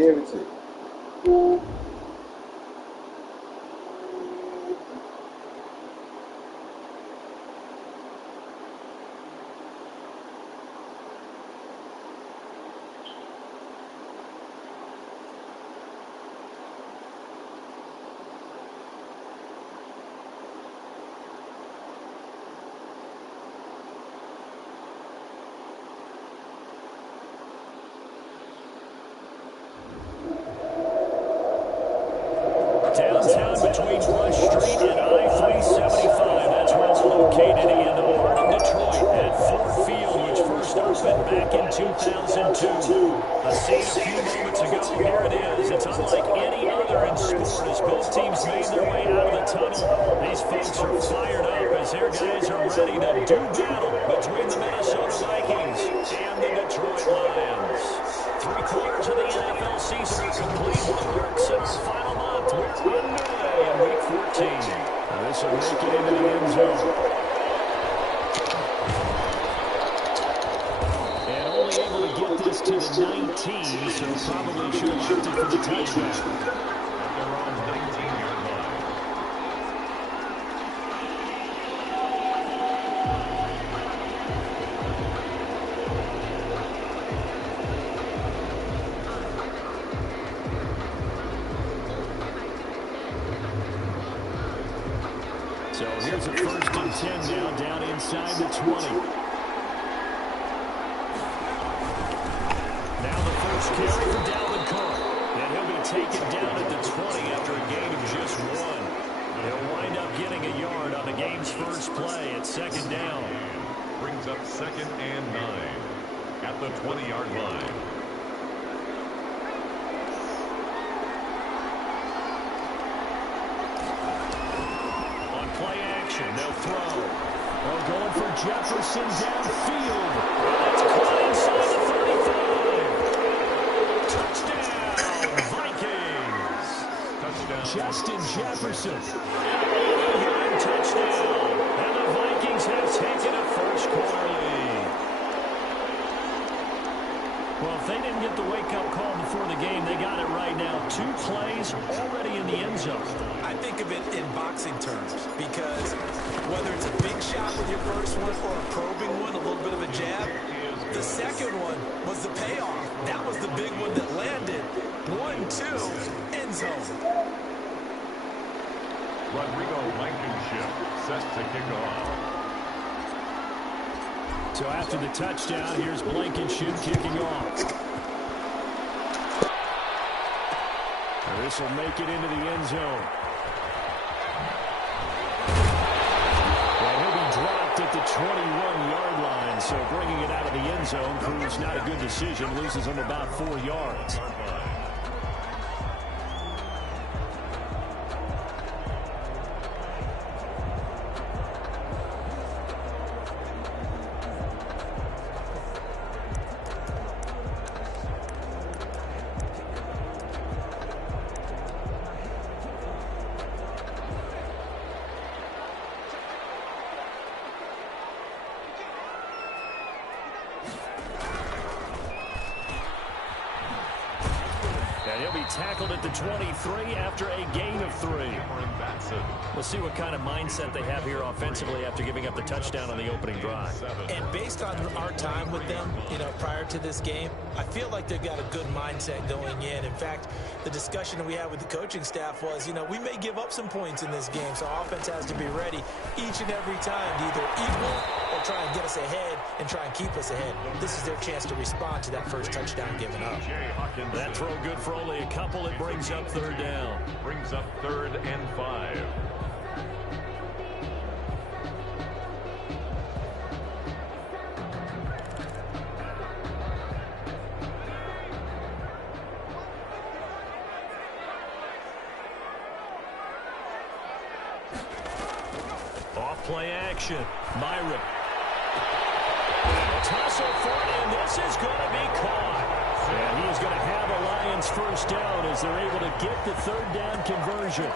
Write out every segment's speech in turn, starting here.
gave it to you. Downtown between Rush Street and I-375. That's where it's located in the heart of Detroit at Ford Field, which first opened back in 2002. A scene a few moments ago. Here it is. It's unlike any other in sport as both teams made their way out of the tunnel. These folks are fired up as their guys are ready to do battle between the Minnesota Vikings and the Detroit Lions. 3 quarters of the NFL season are complete. Marks in our final month. We're underway in Week 14. Now this will make it into the end zone. And only able to get this to the 19, so probably should have opted for the touchdown. They're on 19-yard line. So here's a 1st and 10 now, down inside the 20. Now the first carry for Dalvin Cook. And he'll be taken down at the 20 after a gain of just 1. He'll wind up getting a yard on the game's first play at 2nd down. Brings up 2nd and 9 at the 20-yard line. Play action, they'll throw. They're going for Jefferson downfield. That's caught inside the 35. Touchdown, Vikings. Touchdown. Justin Jefferson. And a touchdown. And the Vikings have taken a first-quarter lead. Well, if they didn't get the wake-up call before the game, they got it right now. 2 plays already in the end zone. I think of it in boxing terms because whether it's a big shot with your first one or a probing one, a little bit of a jab, the second one was the payoff. That was the big one that landed. 1-2, end zone. Rodrigo Blankenship set to kick off. So after the touchdown, here's Blankenship kicking off. This will make it into the end zone. And he'll be dropped at the 21-yard line, so bringing it out of the end zone proves not a good decision. Loses him about 4 yards. He'll be tackled at the 23 after a gain of 3. We'll see what kind of mindset they have here offensively after giving up the touchdown on the opening drive. And based on our time with them, prior to this game, I feel like they've got a good mindset going in. In fact, the discussion that we had with the coaching staff was, we may give up some points in this game, so our offense has to be ready each and every time to either equal or try and get us ahead and try and keep us ahead. This is their chance to respond to that first touchdown given up. That throw good for only a couple. It brings up 3rd down. Brings up 3rd and 5. Off play action. Myron. Tussle for it, and this is going to be caught. And he is going to have a Lions first down as they're able to get the 3rd down conversion.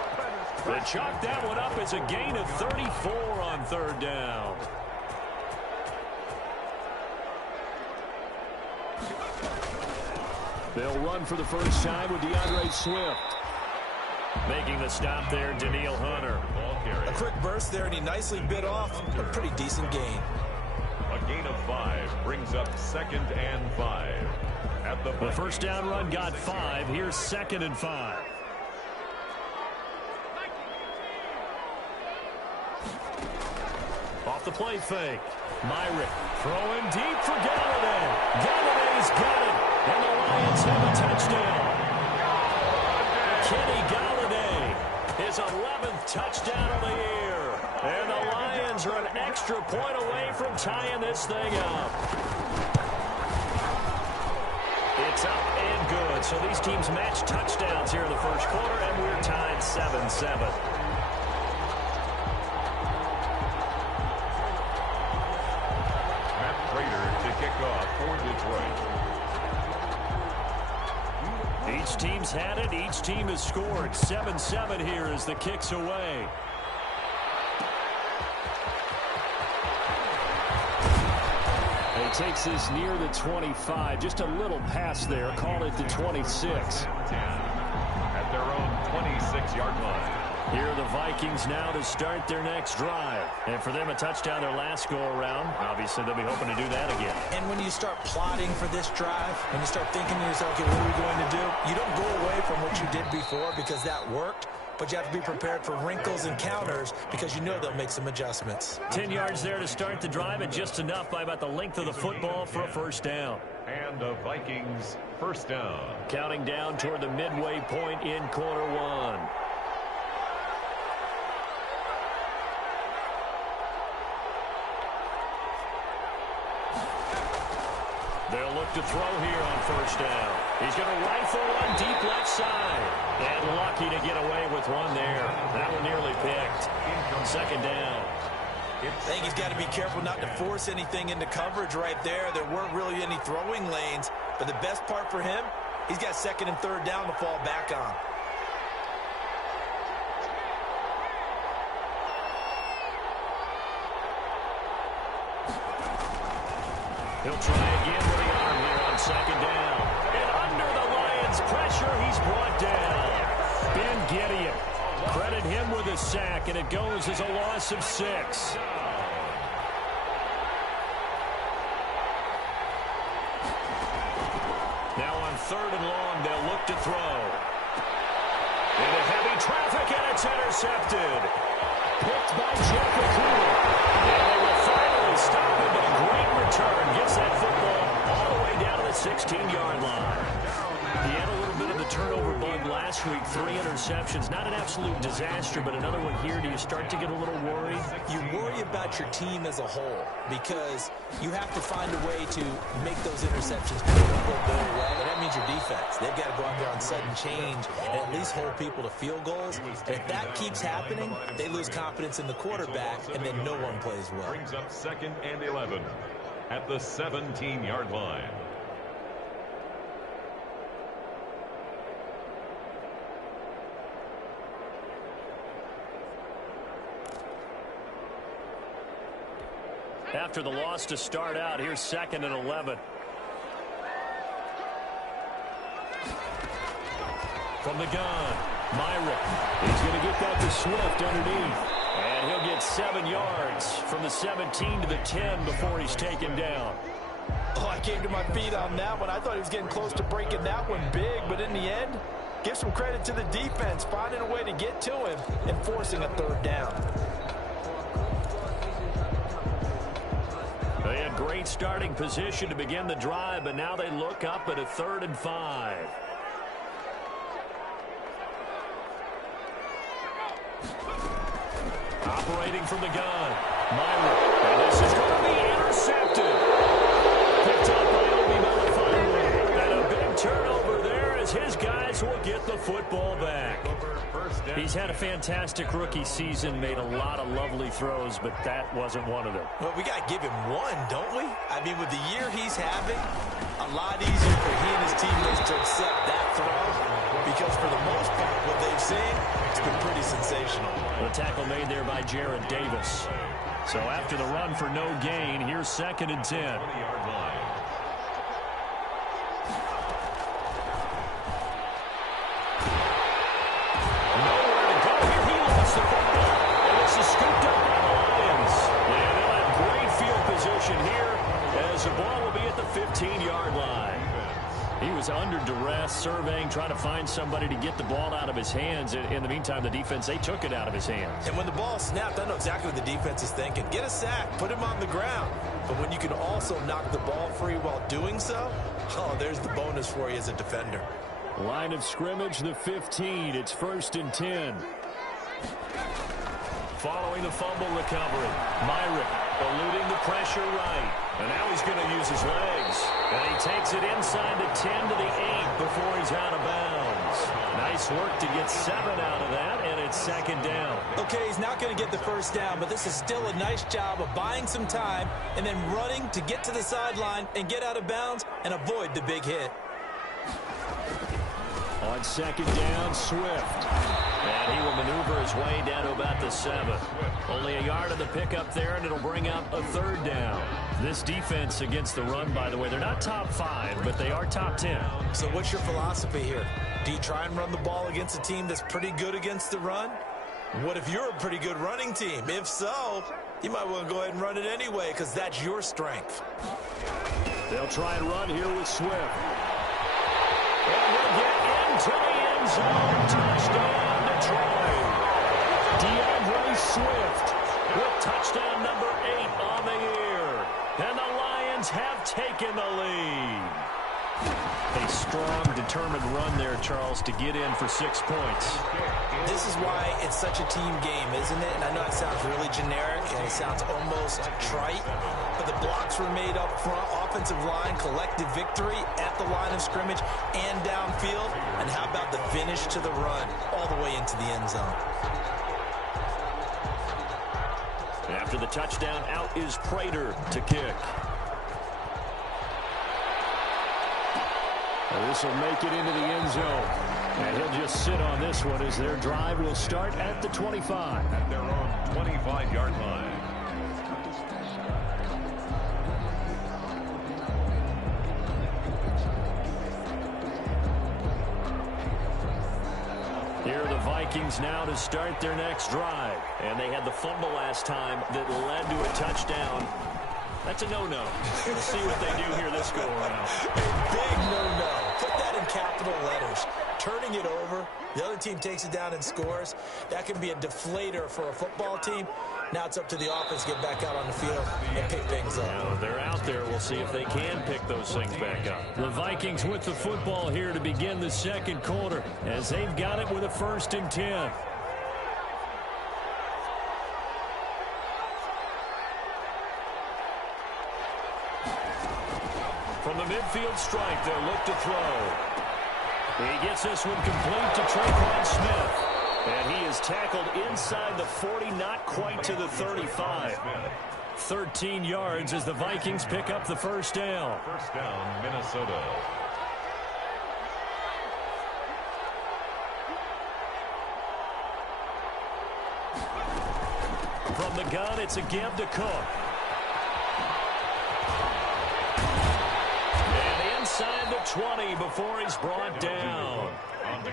They chalk that one up as a gain of 34 on 3rd down. They'll run for the first time with DeAndre Swift. Making the stop there, Danielle Hunter. A quick burst there, and he nicely bit off a pretty decent gain. A gain of 5 brings up 2nd and 5. At the first down run got 5. Here's 2nd and 5. Off the play fake. Myrick throwing deep for Galladay. Galladay's got it. And the Lions have a touchdown. Kenny Galladay, his 11th touchdown of the year. And the Lions are an extra point away from tying this thing up. It's up and good. So these teams match touchdowns here in the first quarter, and we're tied 7-7. For Detroit. Each team's had it. Each team has scored. 7-7 here as the kick's away. He takes this near the 25. Just a little pass there. Call it the 26. At their own 26-yard line. Here are the Vikings now to start their next drive. And for them, a touchdown their last go-around. Obviously, they'll be hoping to do that again. And when you start plotting for this drive, when you start thinking to yourself, okay, what are we going to do? You don't go away from what you did before because that worked, but you have to be prepared for wrinkles and counters because you know they'll make some adjustments. 10 yards there to start the drive, and just enough by about the length of the football for a first down. And the Vikings first down. Counting down toward the midway point in quarter one. They'll look to throw here on first down. He's going to rifle one deep left side. And lucky to get away with one there. That one nearly picked. Second down. I think he's got to be careful not to force anything into coverage right there. There weren't really any throwing lanes. But the best part for him, he's got 2nd and 3rd down to fall back on. He'll try again with the arm here on 2nd down. And under the Lions' pressure, he's brought down. Ben Gideon. Credit him with a sack, and it goes as a loss of 6. Now on 3rd and long, they'll look to throw. Into heavy traffic, and it's intercepted. Picked by Jeff Okuda. And they will finally stop him, but a great return. Gets that football all the way down to the 16-yard line. He had a little bit of the turnover bug last week. 3 interceptions. Not an absolute disaster, but another one here. Do you start to get a little worried? You worry about your team as a whole because you have to find a way to make those interceptions go their way. And that means your defense. They've got to go out there on sudden change and at least hold people to field goals. And if that keeps happening, they lose confidence in the quarterback, and then no one plays well. Brings up 2nd and 11 at the 17-yard line. After the loss to start out, here's 2nd and 11. From the gun, Myrick. He's going to get that to Swift underneath. And he'll get 7 yards from the 17 to the 10 before he's taken down. Oh, I came to my feet on that one. I thought he was getting close to breaking that one big, but in the end, give some credit to the defense, finding a way to get to him and forcing a 3rd down. They had great starting position to begin the drive, but now they look up at a 3rd and 5. Operating from the gun, Myrick. And this is going to be intercepted. Picked up by Obi Melifonwu. And a big turnover there as his guys will get the football back. He's had a fantastic rookie season, made a lot of lovely throws, but that wasn't one of them. Well, we got to give him one, don't we? I mean, with the year he's having, a lot easier for he and his teammates to accept that throw because for the most part, what they've seen, it's been pretty sensational. The tackle made there by Jarrett Davis. So after the run for no gain, here's 2nd and 10. So ball will be at the 15-yard line. He was under duress, surveying, trying to find somebody to get the ball out of his hands. In the meantime, the defense, they took it out of his hands. And when the ball snapped, I know exactly what the defense is thinking. Get a sack, put him on the ground. But when you can also knock the ball free while doing so, oh, there's the bonus for you as a defender. Line of scrimmage, the 15. It's 1st and 10. Following the fumble recovery, Myrick eluding the pressure right. And now he's going to use his legs. And he takes it inside the 10 to the 8 before he's out of bounds. Nice work to get 7 out of that, and it's 2nd down. Okay, he's not going to get the first down, but this is still a nice job of buying some time and then running to get to the sideline and get out of bounds and avoid the big hit. On 2nd down, Swift. And he will maneuver his way down to about the 7. Only a yard of the pickup there, and it'll bring up a 3rd down. This defense against the run, by the way, they're not top 5, but they are top 10. So what's your philosophy here? Do you try and run the ball against a team that's pretty good against the run? What if you're a pretty good running team? If so, you might want to go ahead and run it anyway because that's your strength. They'll try and run here with Swift. And we'll get into the end zone. Touchdown, Detroit. DeAndre Swift with touchdown number 8 on the year. And the Lions have taken the lead. A strong, determined run there, Charles, to get in for 6 points. This is why it's such a team game, isn't it? And I know it sounds really generic and it sounds almost trite, but the blocks were made up front, offensive line, collective victory at the line of scrimmage and downfield. And how about the finish to the run all the way into the end zone? After the touchdown, out is Prater to kick. This will make it into the end zone. And he'll just sit on this one as their drive will start at the 25. At their own 25-yard line. Here are the Vikings now to start their next drive. And they had the fumble last time that led to a touchdown. That's a no-no. We'll see what they do here this go-around. Big no-no. Put that in capital letters. Turning it over, the other team takes it down and scores. That can be a deflator for a football team. Now it's up to the offense to get back out on the field and pick things up. Now they're out there. We'll see if they can pick those things back up. The Vikings with the football here to begin the second quarter as they've got it with a 1st and 10. From the midfield stripe, they'll look to throw. He gets this one complete to Tre'Quan Smith. And he is tackled inside the 40, not quite to the 35. 13 yards as the Vikings pick up the 1st down. 1st down, Minnesota. From the gun, it's a give to Cook. And inside the 20 before he's brought down.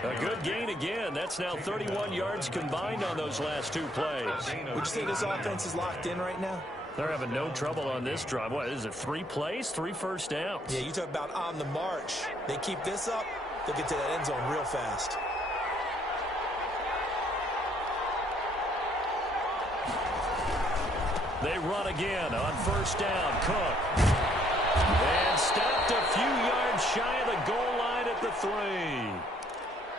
A good gain again. That's now 31 yards combined on those last 2 plays. Would you say this offense is locked in right now? They're having no trouble on this drive. What is it, 3 plays, 3 first downs? Yeah, you talk about on the march. They keep this up, they'll get to that end zone real fast. They run again on 1st down. Cook. And stopped a few yards shy of the goal line at the 3.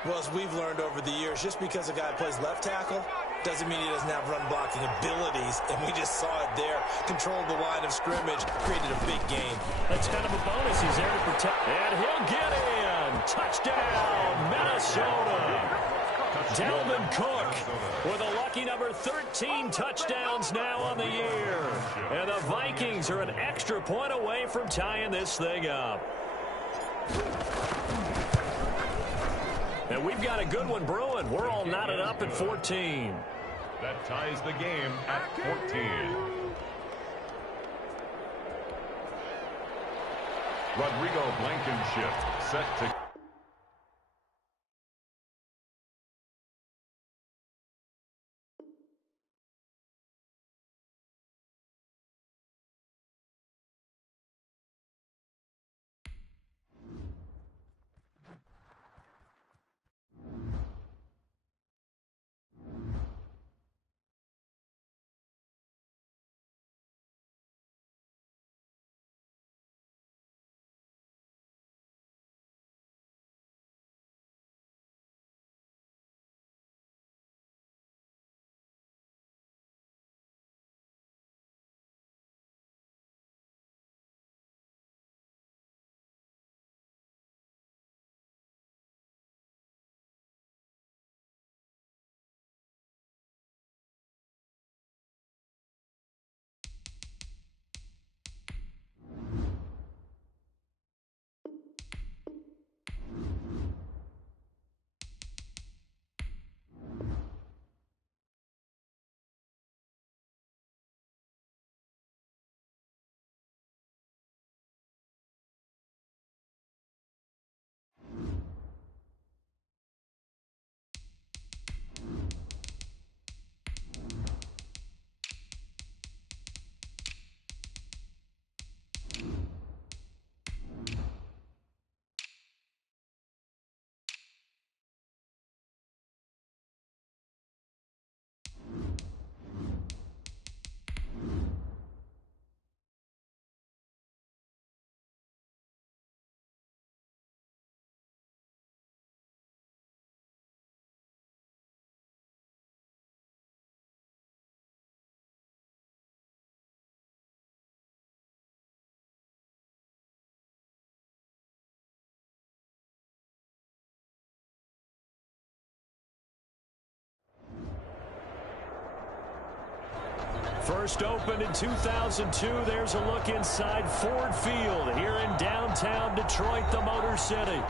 Well, as we've learned over the years, just because a guy plays left tackle doesn't mean he doesn't have run blocking abilities, and we just saw it there. Controlled the line of scrimmage, created a big gain. That's kind of a bonus. He's there to protect. And he'll get in. Touchdown, Minnesota. Dalvin Cook with a lucky number 13 touchdowns now on the year. And the Vikings are an extra point away from tying this thing up. And we've got a good one brewing. We're all knotted up at 14. That ties the game at 14. Rodrigo Blankenship set to First opened in 2002. There's a look inside Ford Field here in downtown Detroit, the Motor City.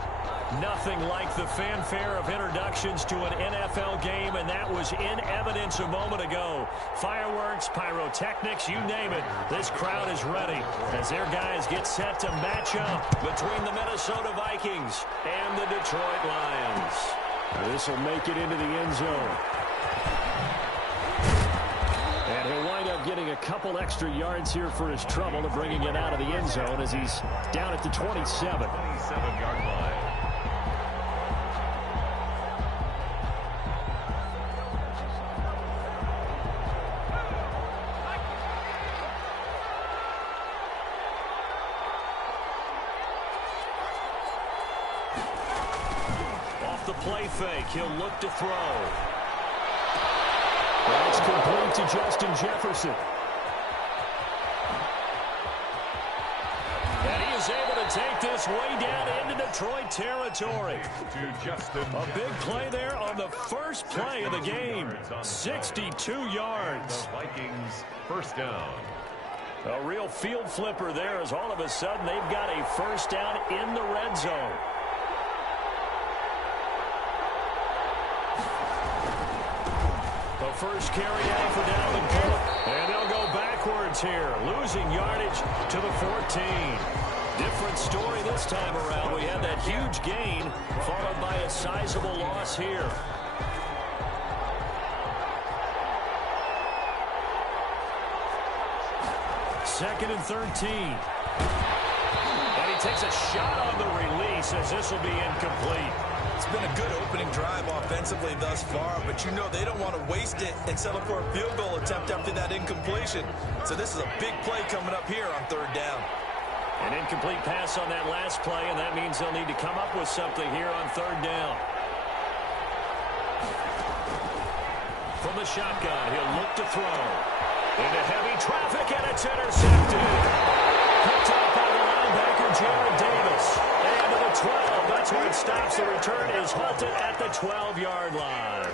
Nothing like the fanfare of introductions to an NFL game, and that was in evidence a moment ago. Fireworks, pyrotechnics, you name it. This crowd is ready as their guys get set to match up between the Minnesota Vikings and the Detroit Lions. This will make it into the end zone. And he'll wind up getting a couple extra yards here for his trouble to bringing it out of the end zone as he's down at the 27. 27-yard line. Off the play fake, he'll look to throw. That's complete to Justin Jefferson. And he is able to take this way down into Detroit territory. To Justin. A big play there on the first play of the game. 62 yards. The Vikings first down. A real field flipper there as all of a sudden they've got a first down in the red zone. The first carry out for Dalvin Cook. And they'll go backwards here, losing yardage to the 14. Different story this time around. We had that huge gain followed by a sizable loss here. Second and 13. And he takes a shot on the release as this will be incomplete. It's been a good opening drive offensively thus far, but you know they don't want to waste it and settle for a field goal attempt after that incompletion. So this is a big play coming up here on third down. An incomplete pass on that last play, and that means they'll need to come up with something here on third down. From the shotgun, he'll look to throw. Into heavy traffic, and it's intercepted. Picked up by the linebacker, Jared Davis. And to the 12. That's where it stops. The return is halted at the 12-yard line.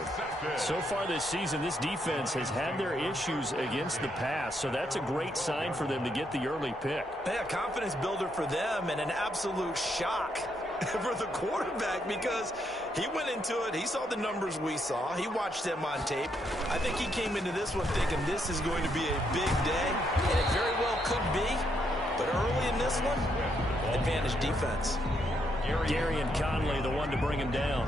So far this season, this defense has had their issues against the pass, so that's a great sign for them to get the early pick. Yeah, confidence builder for them and an absolute shock for the quarterback because he went into it. He saw the numbers we saw. He watched them on tape. I think he came into this one thinking this is going to be a big day, and it very well could be. But early in this one, advantage defense. Gary and Conley, the one to bring him down.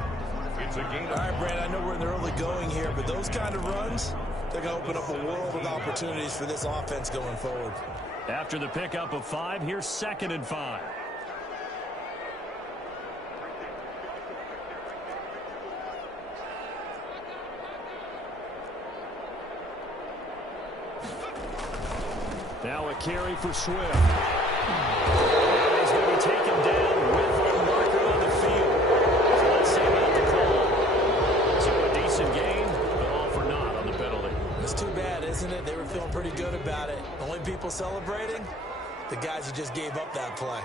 It's a gain. All right, Brand, I know we're in the early going here, but those kind of runs, they're going to open up a world of opportunities for this offense going forward. After the pickup of 5, here's 2nd and 5. Now a carry for Swift. And he's going to be taken down with a marker on the field. So let's see about the call. So a decent gain, but all for naught on the penalty. It's too bad, isn't it? They were feeling pretty good about it. Only people celebrating, the guys who just gave up that play.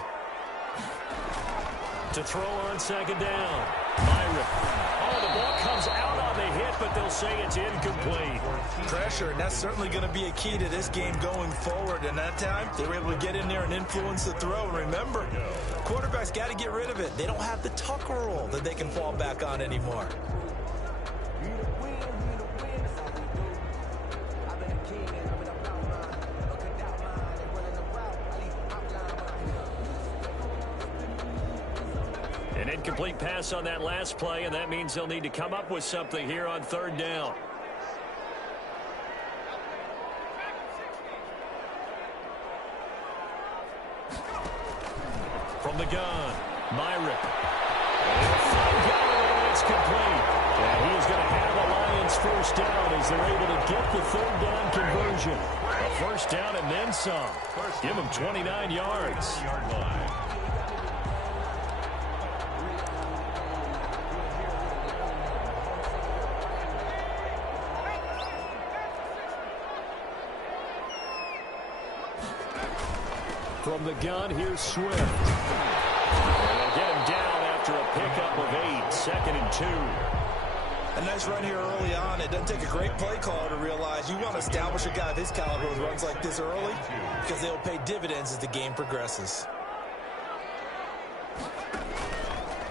To throw on 2nd down. Myrick. Oh, the ball comes out on the hit, but they'll say it's incomplete. Pressure, and that's certainly going to be a key to this game going forward. And that time, they were able to get in there and influence the throw. And remember, quarterbacks got to get rid of it. They don't have the tuck rule that they can fall back on anymore. An incomplete pass on that last play, and that means they'll need to come up with something here on 3rd down. From the gun, Myrick. And it's complete. And he is going to have a Lions first down as they're able to get the 3rd down conversion. A first down and then some. Give them 29 yards. From the gun, here's Swift. And they'll get him down after a pickup of 8. 2nd and 2. A nice run here early on. It doesn't take a great play caller to realize you want to establish a guy of his caliber with runs like this early because they'll pay dividends as the game progresses.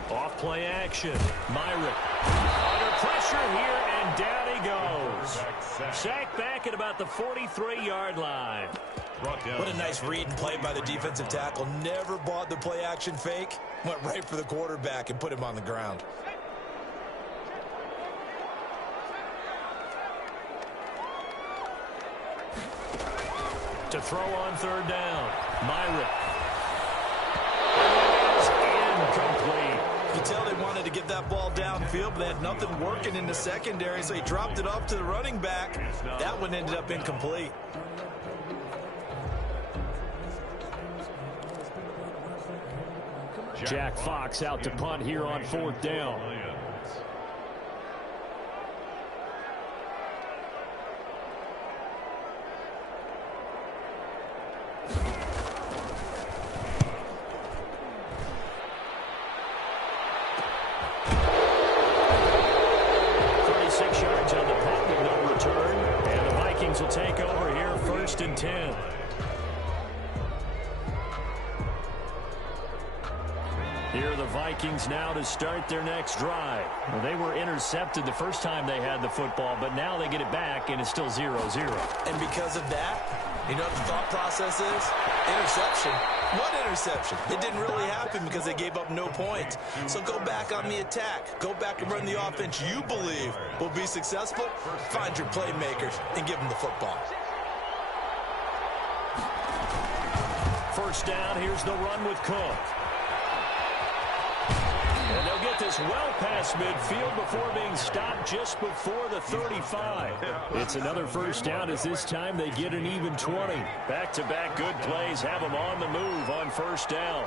Off play action. Myrick under pressure here, and down he goes. Sacked back at about the 43-yard line. What a nice read and play by the defensive tackle. Never bought the play action fake. Went right for the quarterback and put him on the ground. To throw on third down. Myrick. Incomplete. You could tell they wanted to get that ball downfield, but they had nothing working in the secondary, so he dropped it off to the running back. That one ended up incomplete. Jack Fox out to punt here on fourth down. Will take over here, 1st and 10. Here are the Vikings now to start their next drive. Well, they were intercepted the first time they had the football, but now they get it back, and it's still 0-0. And because of that, you know what the thought process is? Interception. What interception? It didn't really happen because they gave up no points. So go back on the attack. Go back and run the offense you believe will be successful. Find your playmakers and give them the football. First down, here's the run with Cook. And they'll get this well past midfield before being stopped just before the 35. It's another first down as this time they get an even 20. Back-to-back good plays have them on the move on first down.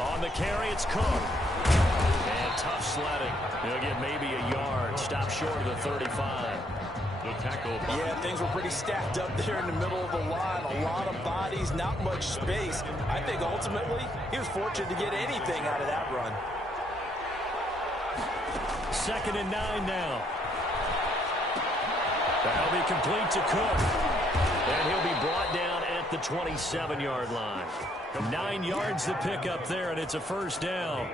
On the carry, it's Cook. And tough sledding. He'll get maybe a yard. Stop short of the 35. Yeah, things were pretty stacked up there in the middle of the line. A lot of bodies, not much space. I think ultimately he was fortunate to get anything out of that run. 2nd and 9 now. That'll be complete to Cook. And he'll be brought down at the 27-yard line. 9 yards to pick up there, and it's a first down.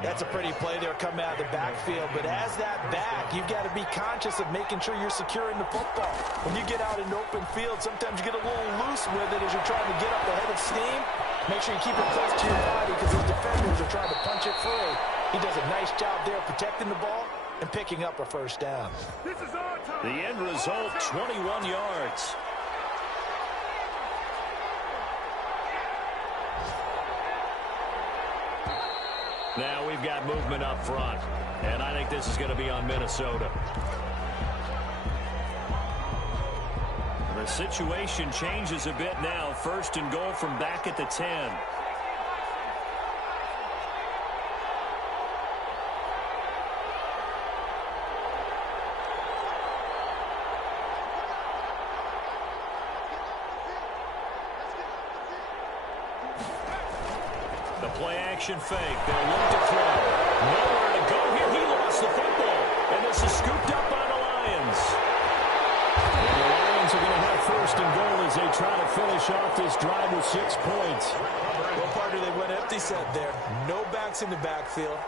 That's a pretty play there coming out of the backfield. But as that back, you've got to be conscious of making sure you're securing the football. When you get out in open field, sometimes you get a little loose with it as you're trying to get up ahead of steam. Make sure you keep it close to your body because those defenders are trying to punch it free. He does a nice job there protecting the ball and picking up a first down. The end result, 21 yards. Now we've got movement up front, and I think this is going to be on Minnesota. The situation changes a bit now. 1st and goal from back at the 10. The play action fake. They'll look to throw. Nowhere to go here. He lost the football. And this is scooped up by the Lions. And the Lions are going to have 1st and goal as they try to finish off this drive with 6 points. Well, partner, they went empty set there. No backs in the backfield.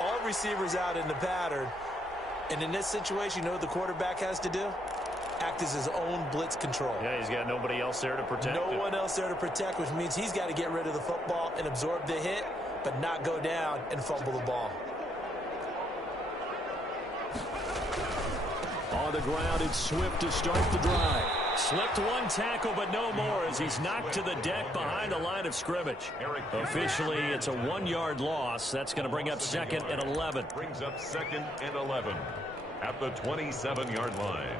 All receivers out in the pattern. And in this situation, you know what the quarterback has to do? Act as his own blitz control. Yeah, he's got nobody else there to protect him. No one else there to protect, which means he's got to get rid of the football and absorb the hit, but not go down and fumble the ball. On the ground, it's Swift to start the drive. Slipped one tackle, but no more as he's knocked to the deck behind the line of scrimmage. Officially, it's a 1-yard loss. That's going to bring up 2nd and 11. Brings up 2nd and 11 at the 27-yard line.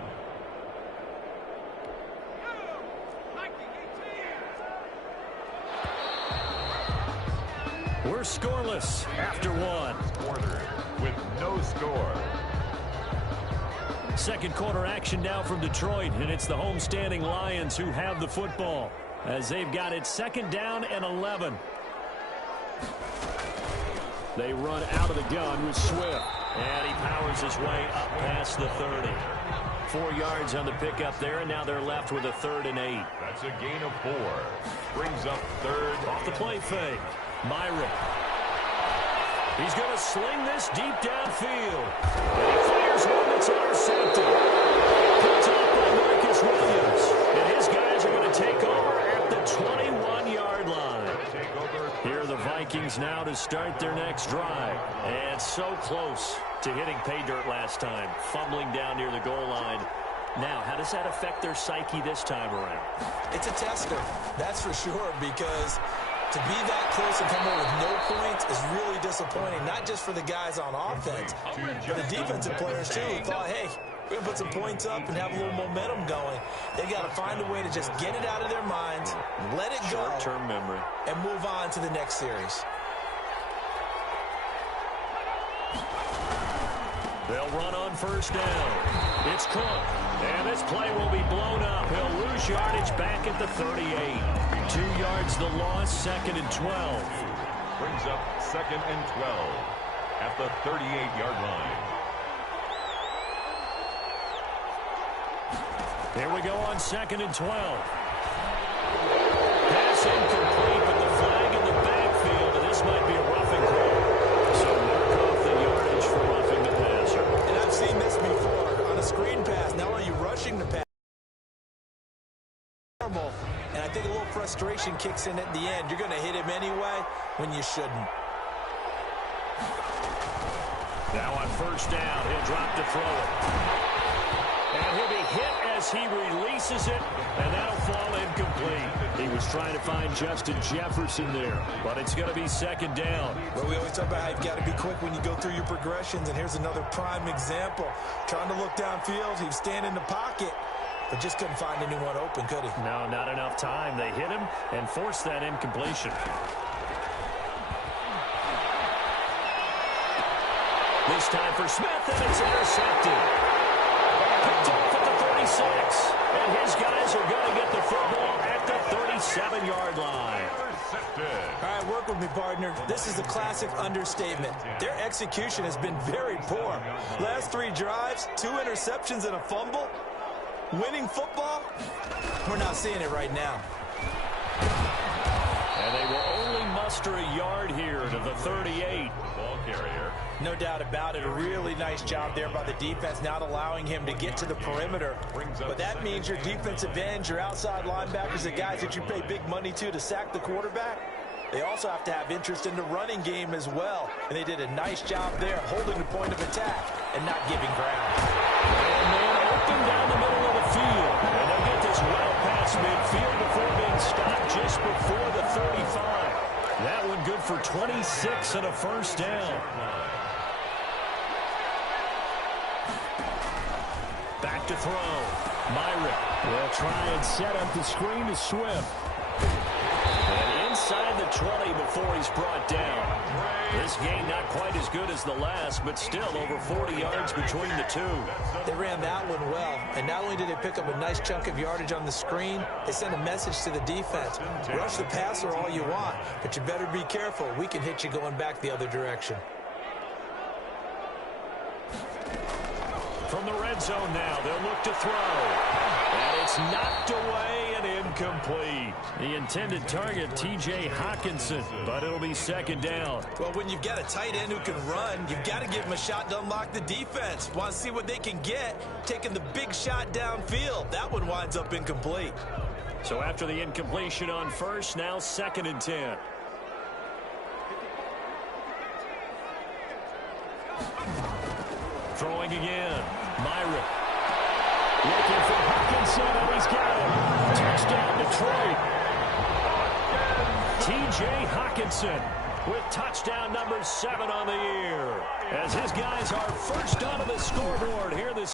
We're scoreless after 1. Quarter with no score. Second quarter action now from Detroit, and it's the homestanding Lions who have the football. as they've got it 2nd down and 11. They run out of the gun with Swift. And he powers his way up past the 30. 4 yards on the pickup there, and now they're left with a 3rd and 8. That's a gain of 4. Brings up 3rd. Off the play fake. Myrick. He's going to sling this deep downfield. And he fires one that's intercepted. Picked up by Marcus Williams. And his guys are going to take over at the 21-yard line. Here are the Vikings now to start their next drive. And so close to hitting pay dirt last time. Fumbling down near the goal line. Now, how does that affect their psyche this time around? It's a tester, that's for sure, because to be that close and come away with no points is really disappointing, not just for the guys on offense, but the defensive players, too, who thought, hey, we're going to put some points up and have a little momentum going. They got to find a way to just get it out of their minds, let it go, short-term memory, and move on to the next series. They'll run on 1st down. It's Cook. And this play will be blown up. He'll lose yardage back at the 38. 2 yards the loss, 2nd and 12. Brings up 2nd and 12 at the 38-yard line. Here we go on 2nd and 12. Pass incomplete, but the flag in the backfield, and this might be a roughing call. So mark off the yardage for roughing the passer. And I've seen this before on a screen pass. Now are you rushing the pass? And I think a little frustration kicks in at the end. You're going to hit him anyway when you shouldn't. Now on 1st down, he'll drop to throw it. And he'll be hit as he releases it, and that'll fall incomplete. He was trying to find Justin Jefferson there, but it's going to be 2nd down. Well, we always talk about how you've got to be quick when you go through your progressions, and here's another prime example. Trying to look downfield, he was standing in the pocket, but just couldn't find anyone open, could he? No, not enough time. They hit him and forced that incompletion. This time for Smith, and it's intercepted. Picked off at the 36. And his guys are going to get the football at the 37-yard line. All right, work with me, partner. This is a classic understatement. Their execution has been very poor. Last 3 drives, 2 interceptions and a fumble. Winning football? We're not seeing it right now. And they will only muster a yard here to the 38. Ball carrier. No doubt about it. A really nice job there by the defense, not allowing him to get to the perimeter. But that means your defensive ends, your outside linebackers, the guys that you pay big money to sack the quarterback, they also have to have interest in the running game as well. And they did a nice job there, holding the point of attack and not giving ground. And man open down the middle of the field. And they'll get this well past midfield before being stopped just before the 35. That one good for 26 and a 1st down. Back to throw. Myrick will try and set up the screen to Swift. And inside the 20 before he's brought down. This game not quite as good as the last, but still over 40 yards between the two. They ran that one well, and not only did they pick up a nice chunk of yardage on the screen, they sent a message to the defense. Rush the passer all you want, but you better be careful. We can hit you going back the other direction. From the red zone now, they'll look to throw. And it's knocked away and incomplete. The intended target, T.J. Hockenson, but it'll be 2nd down. Well, when you've got a tight end who can run, you've got to give him a shot to unlock the defense. Want to see what they can get, taking the big shot downfield. That one winds up incomplete. So after the incompletion on 1st, now 2nd and 10. Throwing again. Myrick. Looking for Hockenson, and he's got it. Touchdown, Detroit. T.J. Hockenson with touchdown number 7 on the year. As his guys are first onto the scoreboard here this